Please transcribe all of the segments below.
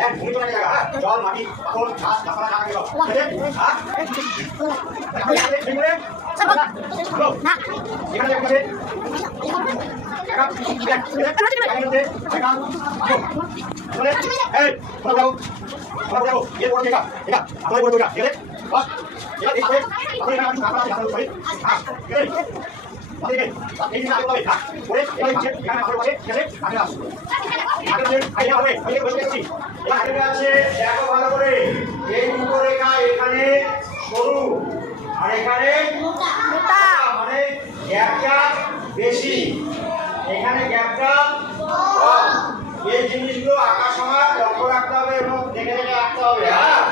এক ভূমি চলে জায়গা জল মাটি পাথর ঘাস গাছপালা যা থাকে সব ঠিক আছে হ্যাঁ ঠিক করে এখানে দেখতে এই বড় বড় ये बोल देगा ठीक है अपने बोल देगा ठीक है बस ये देखो अपने का काम करना चाहता हूं भाई हां ठीक है ठीक है ये ना बोले हां बोले ये मुझे क्या ना बोले चले आगे आओ आगे से आगे आओ आगे বসে গেছি আগে আছে দেখো ভালো করে এই দুটো রেখা এখানে সরু আর এখানে মোটা মানে গ্যাপটা বেশি এখানে গ্যাপটা কম এই জিনিসগুলো আঁকার সময় লক্ষ্য রাখতে হবে এবং দেখে দেখে আঁকতে হবে হ্যাঁ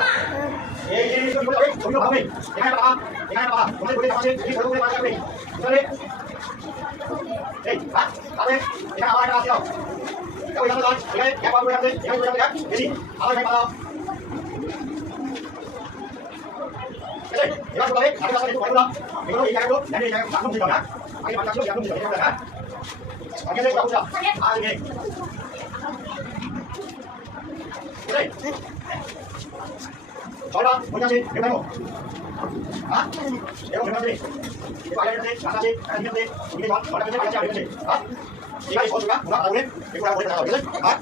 এই জিনিসগুলো হবে এখানে পাবা বলে বলে আমাদের এই বলে বলে পাবে চলে এই আরে এটা আবার আসো এই আমরা দাও এখানে গ্যাপ হবে এখানে এখানে বেশি আবার পাবা এবার বলে আগে আসলে একটু বললাম এগুলো এই জায়গাগুলো জানি এই জায়গা জানুন দিও না আগে বাচ্চাগুলো জানুন দিও না আগে দেখো বাবুরা আগে চলো বুঝা আছে কেমন হ্যাঁ এরকম কেমন আছে এই বাইরে আছে কাঁচা আছে কাঁচা আছে এই মাল মাল আছে কাঁচা আছে হ্যাঁ এই গাড়ি বলছো না পুরো আগুনে একটু আগুনে রাখা হবে হ্যাঁ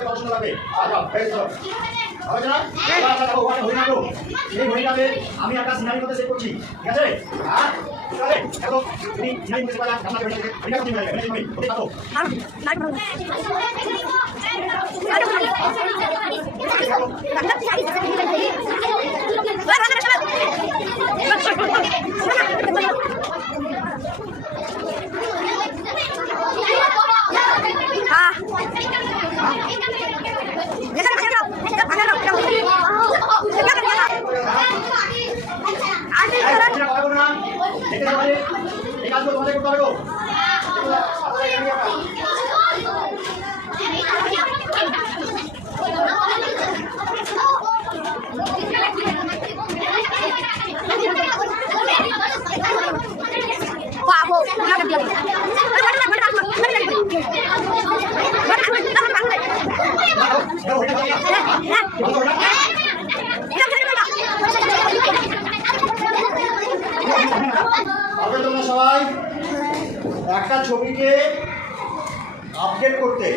পছন্দ লাগবে আচ্ছা বেশ চলো হবে না এবার দেখো ওখানে হই না তো এই হইটাতে আমি একটা সিনারি করতে সেট করছি ঠিক আছে হ্যাঁ চলে দেখো তুমি সিনারি করতে পারলা আমরা বেরিয়ে যাবে এটা করতে যাবে তুমি ওকে পাতো আর লাইভ করো সবাই একটা ছবিকে আপডেট করতে